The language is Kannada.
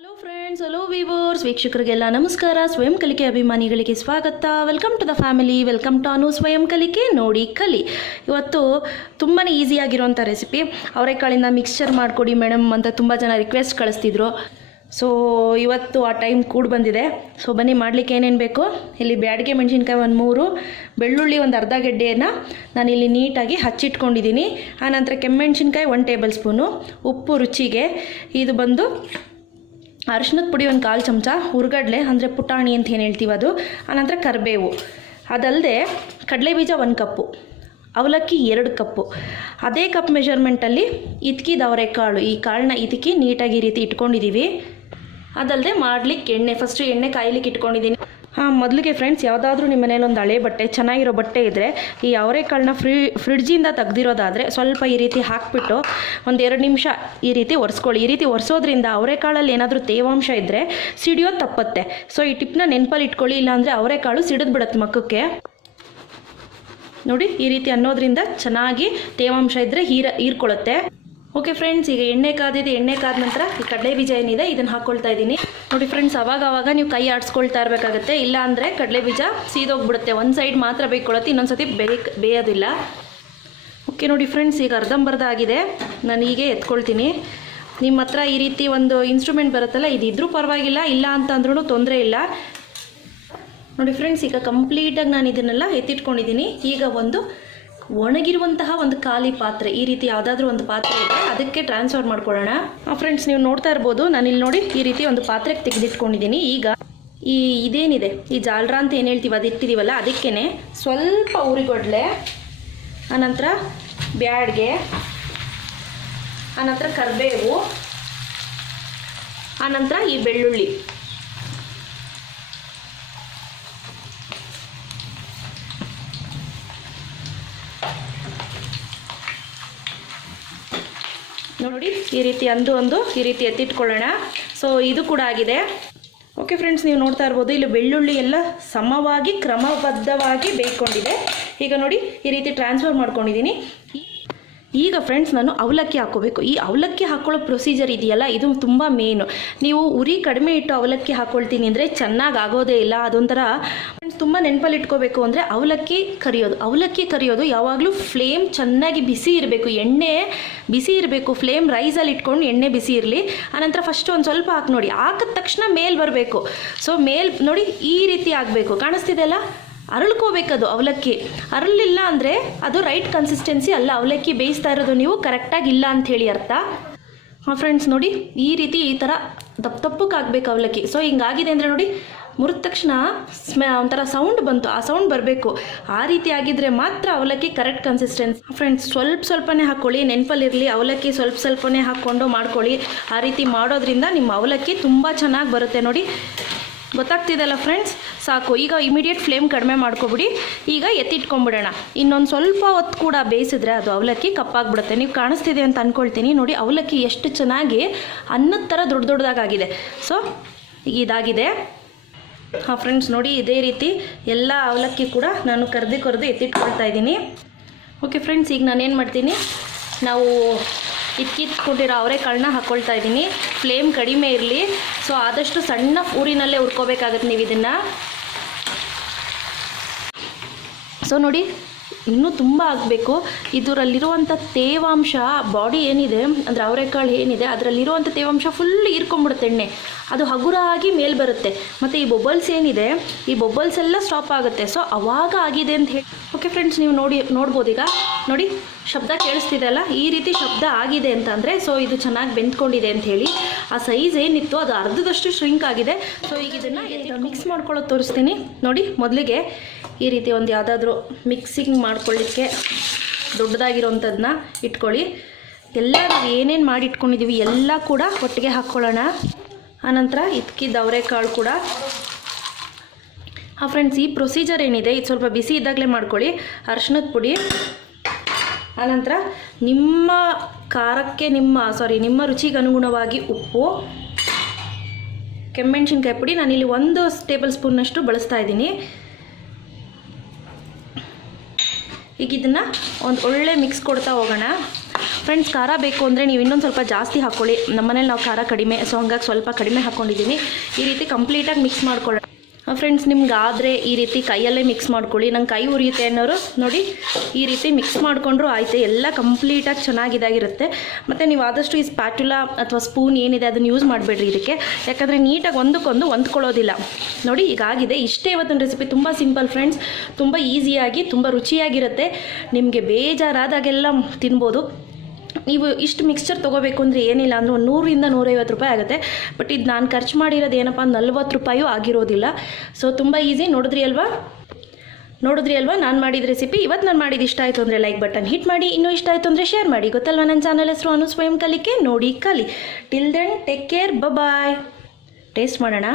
ಹಲೋ ಫ್ರೆಂಡ್ಸ್, ಹಲೋ ವೀವರ್ಸ್, ವೀಕ್ಷಕರಿಗೆಲ್ಲ ನಮಸ್ಕಾರ. ಸ್ವಯಂ ಕಲಿಕೆ ಅಭಿಮಾನಿಗಳಿಗೆ ಸ್ವಾಗತ. Welcome to the family, welcome to ಅನುಸ್ವಯಂಕಲಿಕೆ. ನೋಡಿ ಕಲಿ. ಇವತ್ತು ತುಂಬಾ ಈಸಿಯಾಗಿರೋಂಥ ರೆಸಿಪಿ, ಅವರೆಕಾಳಿಂದ ಮಿಕ್ಸ್ಚರ್ ಮಾಡಿಕೊಡಿ ಮೇಡಮ್ ಅಂತ ತುಂಬ ಜನ ರಿಕ್ವೆಸ್ಟ್ ಕಳಿಸ್ತಿದ್ರು. ಸೊ ಇವತ್ತು ಆ ಟೈಮ್ ಕೂಡ ಬಂದಿದೆ. ಸೊ ಬನ್ನಿ ಮಾಡಲಿಕ್ಕೆ ಏನೇನು ಬೇಕು. ಇಲ್ಲಿ ಬ್ಯಾಡಿಗೆ ಮೆಣಸಿನ್ಕಾಯಿ ಒಂದು 3, ಬೆಳ್ಳುಳ್ಳಿ ಒಂದು ಅರ್ಧ ಗೆಡ್ಡೆಯನ್ನು ನಾನಿಲ್ಲಿ ನೀಟಾಗಿ ಹಚ್ಚಿಟ್ಕೊಂಡಿದ್ದೀನಿ. ಆನಂತರ ಕೆಮ್ಮೆಣ್ಸಿನ್ಕಾಯಿ 1 ಟೇಬಲ್ ಸ್ಪೂನು, ಉಪ್ಪು ರುಚಿಗೆ, ಇದು ಬಂದು ಅರಿಶಿನದ ಪುಡಿ 1 ಕಾಲು ಚಮಚ, ಹುರ್ಗಡ್ಲೆ ಅಂದರೆ ಪುಟಾಣಿ ಅಂತ ಏನು ಹೇಳ್ತೀವಿ ಅದು, ಆನಂತರ ಕರಿಬೇವು, ಅದಲ್ಲದೆ ಕಡಲೆಬೀಜ 1 ಕಪ್ಪು, ಅವಲಕ್ಕಿ 2 ಕಪ್ಪು. ಅದೇ ಕಪ್ ಮೆಷರ್ಮೆಂಟಲ್ಲಿ ಹಿtikida ಅವರೆಕಾಳು, ಈ ಕಾಳನ್ನ ಹಿತಿಕಿ ನೀಟಾಗಿ ಈ ರೀತಿ ಇಟ್ಕೊಂಡಿದ್ದೀವಿ. ಅದಲ್ಲದೆ ಮಾಡಲಿಕ್ಕೆ ಎಣ್ಣೆ, ಫಸ್ಟು ಎಣ್ಣೆ ಕಾಯ್ಲಿಕ್ಕೆ ಇಟ್ಕೊಂಡಿದ್ದೀನಿ. ಮೊದಲಿಗೆ ಫ್ರೆಂಡ್ಸ್, ಯಾವುದಾದ್ರೂ ನಿಮ್ಮ ಮನೇಲಿ ಒಂದು ಹಳೆ ಬಟ್ಟೆ, ಚೆನ್ನಾಗಿರೋ ಬಟ್ಟೆ ಇದ್ದರೆ ಈ ಅವರೆಕಾಳನ್ನ ಫ್ರಿಡ್ಜಿಂದ ತೆಗ್ದಿರೋದಾದರೆ ಸ್ವಲ್ಪ ಈ ರೀತಿ ಹಾಕಿಬಿಟ್ಟು ಒಂದು 2 ನಿಮಿಷ ಈ ರೀತಿ ಒರೆಸ್ಕೊಳ್ಳಿ. ಈ ರೀತಿ ಒರೆಸೋದ್ರಿಂದ ಅವರೆಕಾಳಲ್ಲಿ ಏನಾದರೂ ತೇವಾಂಶ ಇದ್ದರೆ ಸಿಡಿಯೋದು ತಪ್ಪತ್ತೆ. ಸೊ ಈ ಟಿಪ್ನ ನೆನಪಲ್ಲಿ ಇಟ್ಕೊಳ್ಳಿ, ಇಲ್ಲಾಂದರೆ ಅವರೆಕಾಳು ಸಿಡಿದು ಬಿಡುತ್ತೆ ಮಕ್ಕಕ್ಕೆ. ನೋಡಿ ಈ ರೀತಿ ಅನ್ನೋದ್ರಿಂದ ಚೆನ್ನಾಗಿ ತೇವಾಂಶ ಇದ್ದರೆ ಹೀರ್ಕೊಳ್ಳುತ್ತೆ. ಓಕೆ ಫ್ರೆಂಡ್ಸ್, ಈಗ ಎಣ್ಣೆ ಕಾದಿದೆ. ಎಣ್ಣೆ ಕಾದ ನಂತರ ಈ ಕಡಲೆ ಬೀಜ ಏನಿದೆ ಇದನ್ನು ಹಾಕ್ಕೊಳ್ತಾ ಇದ್ದೀನಿ. ನೋಡಿ ಫ್ರೆಂಡ್ಸ್, ಅವಾಗ ನೀವು ಕೈ ಆಡಿಸ್ಕೊಳ್ತಾ ಇರಬೇಕಾಗುತ್ತೆ, ಇಲ್ಲ ಅಂದರೆ ಕಡಲೆ ಬೀಜ ಸೀದೋಗ್ಬಿಡುತ್ತೆ. ಒಂದು ಸೈಡ್ ಮಾತ್ರ ಬೇಯ್ಕೊಳ್ಳುತ್ತೆ, ಇನ್ನೊಂದು ಸತಿ ಬೇಯೋದಿಲ್ಲ. ಓಕೆ ನೋಡಿ ಫ್ರೆಂಡ್ಸ್, ಈಗ ಅರ್ಧಂಬರ್ಧ ಆಗಿದೆ. ನಾನು ಹೀಗೆ ಎತ್ಕೊಳ್ತೀನಿ. ನಿಮ್ಮ ಹತ್ರ ಈ ರೀತಿ ಒಂದು ಇನ್ಸ್ಟ್ರೂಮೆಂಟ್ ಬರುತ್ತಲ್ಲ, ಇದಿದ್ರೂ ಪರವಾಗಿಲ್ಲ, ಇಲ್ಲ ಅಂತಂದ್ರೂ ತೊಂದರೆ ಇಲ್ಲ. ನೋಡಿ ಫ್ರೆಂಡ್ಸ್, ಈಗ ಕಂಪ್ಲೀಟಾಗಿ ನಾನು ಇದನ್ನೆಲ್ಲ ಎತ್ತಿಟ್ಕೊಂಡಿದ್ದೀನಿ. ಈಗ ಒಂದು ಒಣಗಿರುವಂತಹ ಒಂದು ಖಾಲಿ ಪಾತ್ರೆ, ಈ ರೀತಿ ಯಾವುದಾದ್ರೂ ಒಂದು ಪಾತ್ರೆ ಇದೆ, ಅದಕ್ಕೆ ಟ್ರಾನ್ಸ್ಫರ್ ಮಾಡ್ಕೊಳ್ಳೋಣ. ಫ್ರೆಂಡ್ಸ್, ನೀವು ನೋಡ್ತಾ ಇರ್ಬೋದು, ನಾನಿಲ್ಲಿ ನೋಡಿ ಈ ರೀತಿ ಒಂದು ಪಾತ್ರೆಗೆ ತೆಗೆದಿಟ್ಕೊಂಡಿದ್ದೀನಿ. ಈಗ ಇದೇನಿದೆ, ಈ ಜಾಲ್ರ ಅಂತ ಏನು ಹೇಳ್ತೀವಿ ಅದು ಇಟ್ಟಿದ್ದೀವಲ್ಲ, ಅದಕ್ಕೇ ಸ್ವಲ್ಪ ಉರಿಗೊಡ್ಲೆ, ಆನಂತರ ಬ್ಯಾಡ್ಗೆ, ಆನಂತರ ಕರಿಬೇವು, ಆನಂತರ ಈ ಬೆಳ್ಳುಳ್ಳಿ, ನೋಡಿ ಈ ರೀತಿ ಒಂದು ಈ ರೀತಿ ಎತ್ತಿಟ್ಕೊಳ್ಳೋಣ. ಸೊ ಇದು ಕೂಡ ಆಗಿದೆ. ಓಕೆ ಫ್ರೆಂಡ್ಸ್, ನೀವು ನೋಡ್ತಾ ಇರ್ಬೋದು, ಇಲ್ಲಿ ಬೆಳ್ಳುಳ್ಳಿ ಎಲ್ಲ ಸಮವಾಗಿ ಕ್ರಮಬದ್ಧವಾಗಿ ಬೇಯ್ಕೊಂಡಿದೆ. ಈಗ ನೋಡಿ ಈ ರೀತಿ ಟ್ರಾನ್ಸ್ಫರ್ ಮಾಡ್ಕೊಂಡಿದ್ದೀನಿ. ಈಗ ಫ್ರೆಂಡ್ಸ್, ನಾನು ಅವಲಕ್ಕಿ ಹಾಕ್ಕೋಬೇಕು. ಈ ಅವಲಕ್ಕಿ ಹಾಕ್ಕೊಳ್ಳೋ ಪ್ರೊಸೀಜರ್ ಇದೆಯಲ್ಲ, ಇದು ತುಂಬ ಮೇನು. ನೀವು ಉರಿ ಕಡಿಮೆ ಇಟ್ಟು ಅವಲಕ್ಕಿ ಹಾಕ್ಕೊಳ್ತೀನಿ ಅಂದರೆ ಚೆನ್ನಾಗಿ ಆಗೋದೇ ಇಲ್ಲ. ಅದೊಂಥರ ಫ್ರೆಂಡ್ಸ್ ತುಂಬ ನೆನಪಲ್ಲಿ ಇಟ್ಕೋಬೇಕು ಅಂದರೆ ಅವಲಕ್ಕಿ ಕರಿಯೋದು ಯಾವಾಗಲೂ ಫ್ಲೇಮ್ ಚೆನ್ನಾಗಿ ಬಿಸಿ ಇರಬೇಕು, ಎಣ್ಣೆ ಬಿಸಿ ಇರಬೇಕು. ಫ್ಲೇಮ್ ರೈಸಲ್ಲಿ ಇಟ್ಕೊಂಡು ಎಣ್ಣೆ ಬಿಸಿ ಇರಲಿ. ಆನಂತರ ಫಸ್ಟ್ ಒಂದು ಸ್ವಲ್ಪ ಹಾಕಿ ನೋಡಿ, ಹಾಕಿದ ತಕ್ಷಣ ಮೇಲ್ ಬರಬೇಕು. ಸೊ ನೋಡಿ ಈ ರೀತಿ ಆಗಬೇಕು, ಕಾಣಿಸ್ತಿದೆ ಅಲ್ಲ, ಅರಳ್ಕೋಬೇಕದು ಅವಲಕ್ಕಿ. ಅರಳಿಲ್ಲ ಅಂದರೆ ಅದು ರೈಟ್ ಕನ್ಸಿಸ್ಟೆನ್ಸಿ ಅಲ್ಲ, ಅವಲಕ್ಕಿ ಬೇಯಿಸ್ತಾ ಇರೋದು ನೀವು ಕರೆಕ್ಟಾಗಿ ಇಲ್ಲ ಅಂಥೇಳಿ ಅರ್ಥ. ಫ್ರೆಂಡ್ಸ್ ನೋಡಿ ಈ ರೀತಿ ಈ ಥರ ದಪ್ಪಕ್ಕೆ ಆಗಬೇಕು ಅವಲಕ್ಕಿ. ಸೊ ಹಿಂಗಾಗಿದೆ ಅಂದರೆ ನೋಡಿ, ಮುರಿದ ತಕ್ಷಣ ಒಂಥರ ಸೌಂಡ್ ಬಂತು, ಆ ಸೌಂಡ್ ಬರಬೇಕು. ಆ ರೀತಿ ಆಗಿದ್ರೆ ಮಾತ್ರ ಅವಲಕ್ಕಿ ಕರೆಕ್ಟ್ ಕನ್ಸಿಸ್ಟೆನ್ಸಿ. ಫ್ರೆಂಡ್ಸ್, ಸ್ವಲ್ಪನೇ ಹಾಕ್ಕೊಳ್ಳಿ, ನೆನಪಲ್ಲಿರಲಿ, ಅವಲಕ್ಕಿ ಸ್ವಲ್ಪನೇ ಹಾಕ್ಕೊಂಡು ಮಾಡ್ಕೊಳ್ಳಿ. ಆ ರೀತಿ ಮಾಡೋದ್ರಿಂದ ನಿಮ್ಮ ಅವಲಕ್ಕಿ ತುಂಬ ಚೆನ್ನಾಗಿ ಬರುತ್ತೆ. ನೋಡಿ ಗೊತ್ತಾಗ್ತಿದೆಯಲ್ಲ ಫ್ರೆಂಡ್ಸ್, ಸಾಕು. ಈಗ ಇಮಿಡಿಯೇಟ್ ಫ್ಲೇಮ್ ಕಡಿಮೆ ಮಾಡ್ಕೊಬಿಡಿ. ಈಗ ಎತ್ತಿಟ್ಕೊಂಡ್ಬಿಡೋಣ. ಇನ್ನೊಂದು ಸ್ವಲ್ಪ ಹೊತ್ತು ಕೂಡ ಬೇಯಿಸಿದ್ರೆ ಅದು ಅವಲಕ್ಕಿ ಕಪ್ಪಾಗ್ಬಿಡುತ್ತೆ. ನೀವು ಕಾಣಿಸ್ತಿದೆ ಅಂತ ಅಂದ್ಕೊಳ್ತೀನಿ. ನೋಡಿ ಅವಲಕ್ಕಿ ಎಷ್ಟು ಚೆನ್ನಾಗಿ ಅನ್ನದ ಥರ ದೊಡ್ಡದಾಗಿದೆ. ಸೊ ಈಗ ಇದಾಗಿದೆ. ಫ್ರೆಂಡ್ಸ್ ನೋಡಿ, ಇದೇ ರೀತಿ ಎಲ್ಲ ಅವಲಕ್ಕಿ ಕೂಡ ನಾನು ಕರೆದು ಎತ್ತಿಟ್ಕೊಳ್ತಾ ಇದ್ದೀನಿ. ಓಕೆ ಫ್ರೆಂಡ್ಸ್, ಈಗ ನಾನೇನು ಮಾಡ್ತೀನಿ, ನಾವು ಇಟ್ಕೊಂಡಿರೋ ಅವರೆಕಾಳನ್ನ ಹಾಕ್ಕೊಳ್ತಾ ಇದ್ದೀನಿ. ಫ್ಲೇಮ್ ಕಡಿಮೆ ಇರಲಿ. ಸೊ ಆದಷ್ಟು ಸಣ್ಣ ಊರಿನಲ್ಲೇ ಹುರ್ಕೋಬೇಕಾಗತ್ತೆ ನೀವು ಇದನ್ನು. ಸೊ ನೋಡಿ, ಇನ್ನೂ ತುಂಬ ಆಗಬೇಕು. ಇದರಲ್ಲಿರುವಂಥ ತೇವಾಂಶ, ಬಾಡಿ ಏನಿದೆ ಅಂದರೆ ಅವರೆಕಾಳು ಏನಿದೆ ಅದರಲ್ಲಿರುವಂಥ ತೇವಾಂಶ ಫುಲ್ ಹೀರ್ಕೊಂಡ್ಬಿಡುತ್ತೆ ಎಣ್ಣೆ. ಅದು ಹಗುರಾಗಿ ಮೇಲೆ ಬರುತ್ತೆ. ಮತ್ತು ಈ ಬೊಬ್ಬಲ್ಸ್ ಏನಿದೆ, ಈ ಬೊಬ್ಬಲ್ಸ್ ಎಲ್ಲ ಸ್ಟಾಪ್ ಆಗುತ್ತೆ. ಸೊ ಅವಾಗ ಆಗಿದೆ ಅಂತ ಹೇಳಿ. ಓಕೆ ಫ್ರೆಂಡ್ಸ್, ನೀವು ನೋಡ್ಬೋದು. ಈಗ ನೋಡಿ ಶಬ್ದ ಕೇಳಿಸ್ತಿದೆ ಅಲ್ಲ, ಈ ರೀತಿ ಶಬ್ದ ಆಗಿದೆ ಅಂತಂದರೆ ಸೊ ಇದು ಚೆನ್ನಾಗಿ ಬೆಂದ್ಕೊಂಡಿದೆ ಅಂತ ಹೇಳಿ. ಆ ಸೈಜ್ ಏನಿತ್ತು ಅದು ಅರ್ಧದಷ್ಟು ಶ್ರಿಂಕ್ ಆಗಿದೆ. ಸೊ ಈಗ ಇದನ್ನು ಮಿಕ್ಸ್ ಮಾಡ್ಕೊಳ್ಳೋದು ತೋರಿಸ್ತೀನಿ. ನೋಡಿ, ಮೊದಲಿಗೆ ಈ ರೀತಿ ಒಂದು ಯಾವುದಾದ್ರೂ ಮಿಕ್ಸಿಂಗ್ ಮಾಡ್ಕೊಳ್ಳಿಕ್ಕೆ ದೊಡ್ಡದಾಗಿರೋವಂಥದ್ದನ್ನ ಇಟ್ಕೊಳ್ಳಿ. ಎಲ್ಲ ನಾವು ಏನೇನು ಮಾಡಿ ಇಟ್ಕೊಂಡಿದ್ದೀವಿ ಎಲ್ಲ ಕೂಡ ಒಟ್ಟಿಗೆ ಹಾಕ್ಕೊಳ್ಳೋಣ. ಆನಂತರ ಹಿtikida ಅವರೆಕಾಳು ಕೂಡ. ಫ್ರೆಂಡ್ಸ್, ಈ ಪ್ರೊಸೀಜರ್ ಏನಿದೆ ಇದು ಸ್ವಲ್ಪ ಬಿಸಿ ಇದ್ದಾಗಲೇ ಮಾಡ್ಕೊಳ್ಳಿ. ಅರಿಶಿನದ ಪುಡಿ, ಆನಂತರ ನಿಮ್ಮ ಖಾರಕ್ಕೆ ನಿಮ್ಮ ರುಚಿಗೆ ಅನುಗುಣವಾಗಿ ಉಪ್ಪು, ಕೆಮ್ಮೆಣ್ಸಿನ್ಕಾಯಿ ಪುಡಿ ನಾನಿಲ್ಲಿ 1 ಟೇಬಲ್ ಸ್ಪೂನ್ನಷ್ಟು ಬಳಸ್ತಾ ಇದ್ದೀನಿ. ಈಗ ಇದನ್ನು ಒಂದು ಒಳ್ಳೆ ಮಿಕ್ಸ್ ಕೊಡ್ತಾ ಹೋಗೋಣ. ಫ್ರೆಂಡ್ಸ್, ಖಾರ ಬೇಕು ಅಂದರೆ ನೀವು ಇನ್ನೊಂದು ಸ್ವಲ್ಪ ಜಾಸ್ತಿ ಹಾಕ್ಕೊಳ್ಳಿ. ನಮ್ಮನೇಲಿ ನಾವು ಖಾರ ಕಡಿಮೆ, ಸೊ ಹಂಗಾಗಿ ಸ್ವಲ್ಪ ಕಡಿಮೆ ಹಾಕ್ಕೊಂಡಿದ್ದೀನಿ. ಈ ರೀತಿ ಕಂಪ್ಲೀಟಾಗಿ ಮಿಕ್ಸ್ ಮಾಡ್ಕೊಳ್ಳೋಣ. ಫ್ರೆಂಡ್ಸ್, ನಿಮ್ಗಾದರೆ ಈ ರೀತಿ ಕೈಯಲ್ಲೇ ಮಿಕ್ಸ್ ಮಾಡ್ಕೊಳ್ಳಿ. ನಂಗೆ ಕೈ ಉರಿಯುತ್ತೆ ಅನ್ನೋರು ನೋಡಿ ಈ ರೀತಿ ಮಿಕ್ಸ್ ಮಾಡಿಕೊಂಡ್ರು ಆಯಿತು. ಎಲ್ಲ ಕಂಪ್ಲೀಟಾಗಿ ಚೆನ್ನಾಗಿದಾಗಿರುತ್ತೆ. ಮತ್ತು ನೀವು ಆದಷ್ಟು ಈ ಸ್ಪ್ಯಾಟುಲಾ ಅಥವಾ ಸ್ಪೂನ್ ಏನಿದೆ ಅದನ್ನು ಯೂಸ್ ಮಾಡಬೇಡ್ರಿ ಇದಕ್ಕೆ, ಯಾಕಂದರೆ ನೀಟಾಗಿ ಒಂದಕ್ಕೊಂದು ಹೊಂದ್ಕೊಳ್ಳೋದಿಲ್ಲ. ನೋಡಿ ಈಗಾಗಿದೆ. ಇಷ್ಟೇ ಇವತ್ತಿನ ರೆಸಿಪಿ. ತುಂಬ ಸಿಂಪಲ್ ಫ್ರೆಂಡ್ಸ್, ತುಂಬ ಈಸಿಯಾಗಿ ತುಂಬ ರುಚಿಯಾಗಿರುತ್ತೆ. ನಿಮಗೆ ಬೇಜಾರಾದಾಗೆಲ್ಲ ತಿನ್ಬೋದು. ನೀವು ಇಷ್ಟು ಮಿಕ್ಸ್ಚರ್ ತೊಗೋಬೇಕು ಅಂದರೆ ಏನಿಲ್ಲ ಅಂದರೆ ಒಂದು 100ರಿಂದ 150 ರೂಪಾಯಿ ಆಗುತ್ತೆ. ಬಟ್ ಇದು ನಾನು ಖರ್ಚು ಮಾಡಿರೋದು ಏನಪ್ಪ 40 ರೂಪಾಯೂ ಆಗಿರೋದಿಲ್ಲ. ಸೊ ತುಂಬ ಈಸಿ. ನೋಡಿದ್ರಿ ಅಲ್ವಾ ನಾನು ಮಾಡಿದ ರೆಸಿಪಿ. ಇವತ್ತು ನಾನು ಮಾಡಿದ್ದು ಇಷ್ಟ ಆಯಿತು ಅಂದರೆ ಲೈಕ್ ಬಟನ್ ಹಿಟ್ ಮಾಡಿ. ಇನ್ನೂ ಇಷ್ಟ ಆಯಿತು ಅಂದರೆ ಶೇರ್ ಮಾಡಿ. ಗೊತ್ತಲ್ವ ನನ್ನ ಚಾನಲ್ ಹೆಸರು ಅನುಸ್ವಯಂಕಲಿಕೆ, ನೋಡಿ ಕಲಿ. ಟಿಲ್ ದೆನ್ ಟೇಕ್ ಕೇರ್, ಬಾಯ್. ಟೇಸ್ಟ್ ಮಾಡೋಣ.